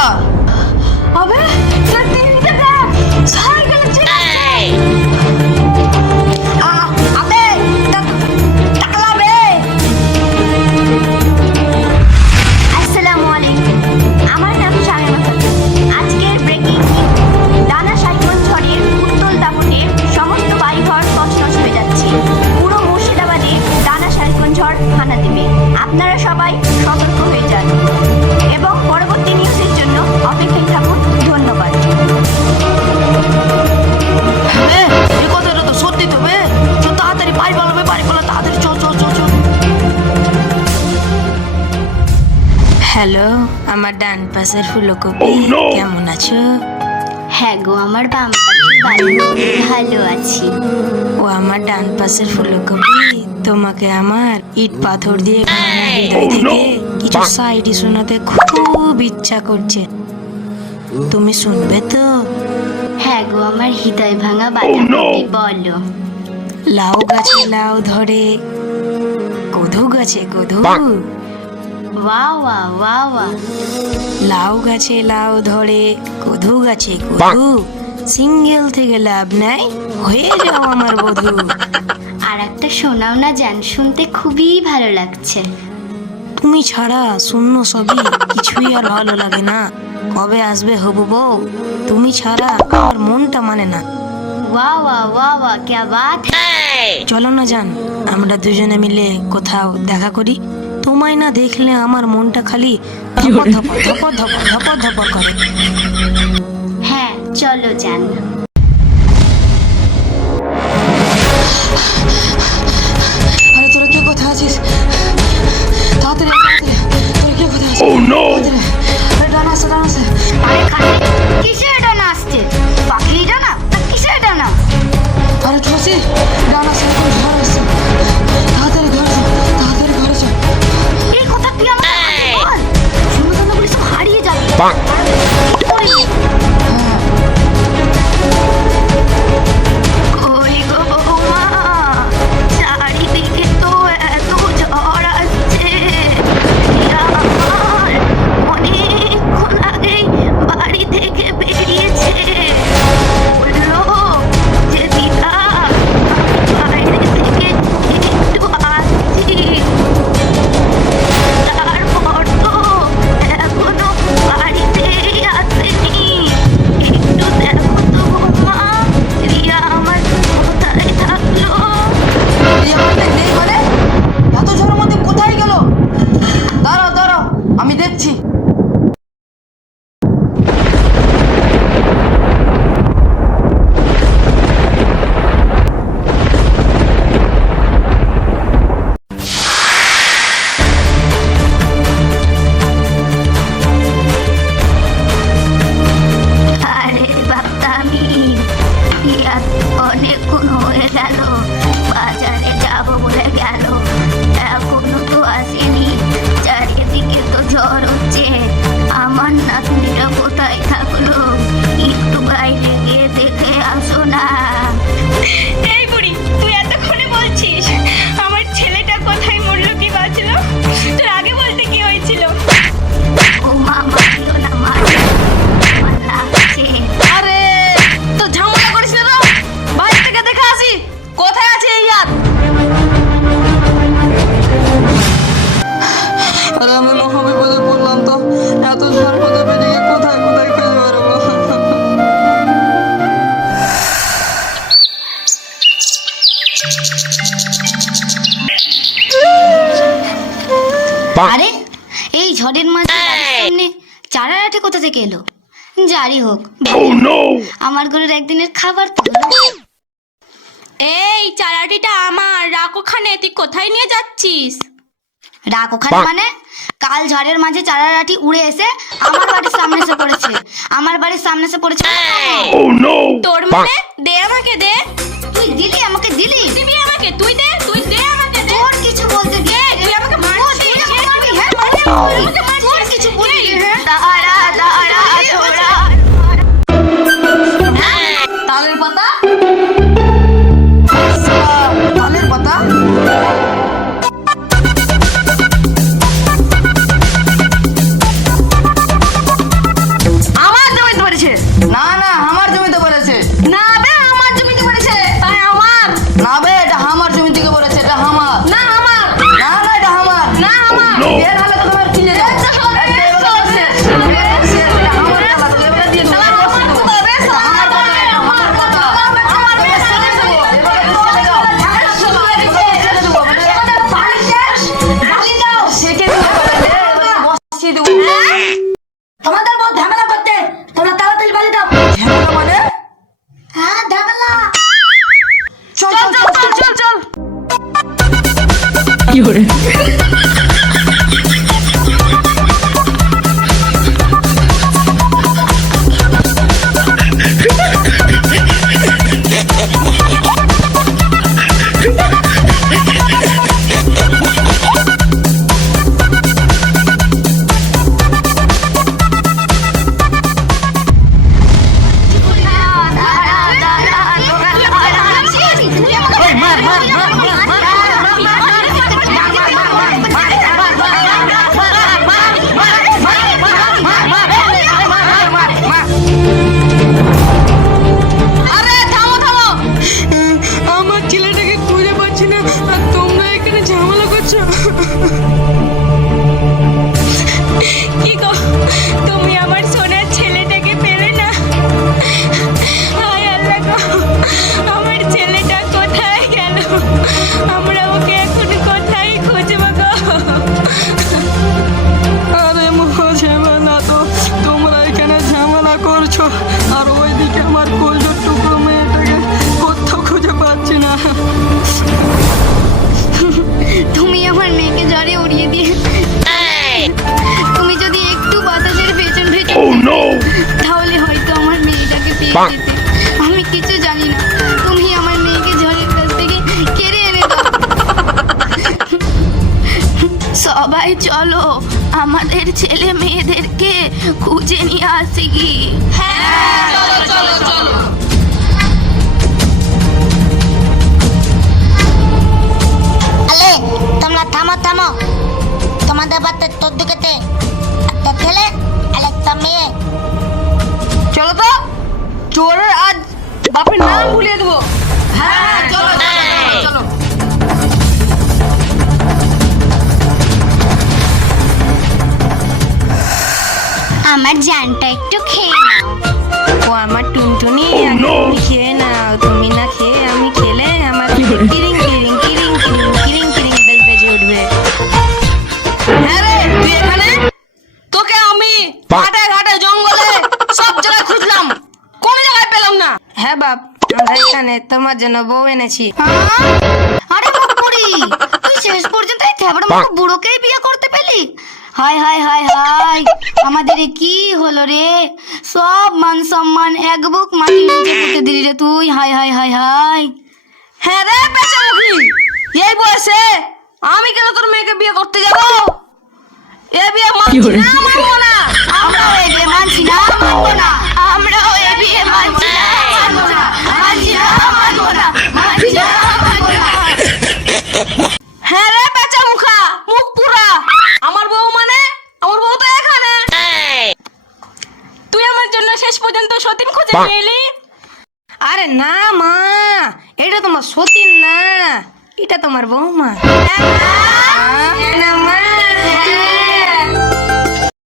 अबे क्या तीनटे पे साइकिल चलाई अबे टकला बे আসসালামু আলাইকুম আমার নাম শায়না খাতুন আজকের ব্রেকিং ডানা সাইক্লোন ঝড়ের উত্তল দাপটে সমস্ত বাড়িঘর তছনছ হয়ে যাচ্ছে পুরো মুর্শিদাবাদে ডানা সাইক্লোন ঝড় হানা দেবে আপনারা সবাই সতর্ক হয়ে যান এবং পরবর্তী নিউজের জন্য অপেক্ষায় থাকুন ধন্যবাদ এই কথাটা তো সত্যি তো বে চল তাড়াতাড়ি বাড়ি পালা তাড়াতাড়ি চল হ্যালো আমার ডান পাশের ফুলকপি কেমন আছো? হ্যাঁ গো আমার বাম পাশে ভালো আছি ও আমার ডান পাশের ফুলকপি তোমাকে আমার ইট পাথর দিয়ে হৃদয় থেকে কিছু সাইডি শোনাতে খুব ইচ্ছা করছে, তুমি শুনবে তো? হ্যাঁ গো আমার হৃদয় ভাঙা বাঁধাকপি বলো লাউ গাছে লাউ ধরে কদু গাছে কদু ওয়াও ওয়াও ওয়াও ওয়াও লাউ গাছে লাউ ধরে কদু গাছে কদু সিঙ্গেল থেকে লাভ নাই হয়ে যাও আমার বধূ। আর একটা শোনাও না জান শুনতে খুবই ভালো লাগছে তুমি ছাড়া শূন্য সবই কিছুই আর ভালো লাগে না, কবে আসবে হবু বউ তুমি ছাড়া আমার মনটা মানে না। ওয়াও ওয়াও ওয়াও ওয়াও क्या बात है চলো না জান আমরা দুজনে মিলে কোথাও দেখা করি, তোমায় না দেখলে আমার মনটা খালি ধপর ধপর ধপর ধপর ধপর ধপর করে। হ্যাঁ চলো জান আরে তোরা কে কোথায় আছিস তাড়াতাড়ি তোরা কে কোথায় আছিস? আরে ডানা আছে আরে খালি কিসের ডানা আসছে পাখি ডানা না কিসের ডানা আরে ঠোসি ডানা আছে ঝড় আসছে তাড়াতাড়ি ঘরে চল এই কথা তুই আমাকে বল শুনে তো বলি সব হারিয়ে যাবে ওই গো বৌমা চারিদিকে তো এত ঝড় আসছে আমার অনেকক্ষণ আগেই বাড়ি থেকে বেরিয়েছে বললো যে দিদা বাইরে থেকে একটু আসছি তারপর তো এখনো বাড়িতেই আসেনি একটু দেখো তো বৌমা রিয়া আমার কোথায় থাকলো এই আমাদের নেই ঘরে এত ঝড়ের মধ্যে কোথায় গেল? দাঁড়াও আমি দেখছি। আরে বাপ্তামি রিয়া অনেকক্ষণ হয়ে গেল বাজারে যাবো বলে গেল এখনো তো আসেনি চারিদিকে তো ঝড় হচ্ছে আমার নাতনিটা কোথায় থাকলো একটু বাইরে গিয়ে দেখে আসো না এই বুড়ি তুই এতক্ষণে বলছিস আমার ছেলেটা কোথায় মরলো কি বাঁচলো, তোর আগে বলতে কি হয়েছিল? ও মা মারলো না মারলো আমার লাগছে আরে তো ঝামেলা করিস না তো বাইরে থেকে দেখে আসি কোথায় আছে এই ইয়ার। আরে আমি মহাবিপদে পড়লাম তো এত ঝড় মধ্যে বেরিয়ে কোথায় খুঁজে বেরোবো। আরে এই ঝড়ের মাঝে বাড়ির সামনে চারাটি কোথা থেকে এলো? যারই হোক আমার ঘরের একদিনের খাবার তো হলো। এই চারাটিটা আমার, রাখ ওখানে, তুই কোথায় নিয়ে যাচ্ছিস? রাখ ওখানে মানে কাল ঝড়ের মাঝে চারাটি উড়ে এসে আমার বাড়ির সামনে এসে পড়েছে আমার বাড়ির সামনে এসে পড়েছে তোর মানে দে আমাকে দে, তুই দিলি আমাকে দিলি দিবি আমাকে, তুই দে আমাকে দে। তোর কিছু বলতে গিয়ে তুই আমাকে মারছিস, তোর কিছু বলি দাঁড়া দাঁড়া তোরা তালের পাতা তালের পাতা তুমি আমার সোনার ছেলেটাকে পেলে না। হায় আল্লাহ গো, আমার ছেলেটা কোথায় গেল? আমরা ওকে এখন কোথায় খুঁজবো গো? আরে মুখো ঝামেলা তো, তোমরা এখানে ঝামেলা করছো আর ওইদিকে আমার কলজোর টুকরো মেয়েটাকে কোথাও খুঁজে পাচ্ছি না। তুমি আমার মেয়েকে জ্বরে উড়িয়ে দিয়ে তুমি যদি একটু বাতাসের পেছন তাহলে হয়তো আমার মেয়েটাকে পেয়ে যেতে। আমি কিছু জানি না, তুমি আমার মেয়েকে ঝড়ের কাছ থেকে কেড়ে এনে দাও। সবাই চলো, আমাদের ছেলে মেয়েদেরকে খুঁজে নিয়ে আসি কি। হ্যাঁ চলো চলো চলো। আলে তোমরা থামো থামো, তোমাদের বাড়িতে তোর দিকেতে একটা ছেলে আর একটা মেয়ে। চলো তো, চোরের আজ বাপের নাম ভুলিয়ে দেবো। হ্যাঁ চলো চলো চলো। আমার জানটা একটু খেয়ে নাও। ও আমার টুনটুনি, তুমি খেয়ে নাও। তুমি না খেয়ে আমি খেলে আমার কিরিং কিরিং কিরিং কিরিং কিরিং কিরিং বেল বেজে উঠবে। হ্যাঁ রে, তুই এখানে? তোকে আমি ঘাটে ঘাটে জঙ্গলে সব জায়গায় খুঁজলাম, কোন জায়গায় পেলাম না। হ্যাঁ বাপ, আমরা এখানে তোমার জন্য বউ এনেছি। আরে বাপুরি, তুই শেষ পর্যন্ত এই থেবড়া মতো বুড়োকেই বিয়ে করতে পেলি? হায় হায় হায় হায়, আমাদের এ কি হলো রে? সব মান সম্মান এক বুক মাটি নিচে পুঁতে দিলি রে তুই। হায় হায় হায় হায়। হ্যাঁ রে পেঁচামুখী, এই বয়সে আমি কেন তোর মেয়েকে বিয়ে করতে যাবো? এ বিয়ে মানছি না, মানবো না। আমরাও এ বিয়ে মানছি না, মানবো না। আমরাও এ বিয়ে মানছি না, মানবো না। মানছি না, মানবো না। মানছি না, মানবো না। হ্যাঁ রে পেঁচামুখা, মুখ পুরা। আমার বউ মানে আমার বউ তো এখানে। তুই আমার জন্য শেষ পর্যন্ত সতীন খুঁজে নিয়ে এলি? আরে না মা, এটা তোমার সতীন না, এটা তোমার বৌমা। না মা।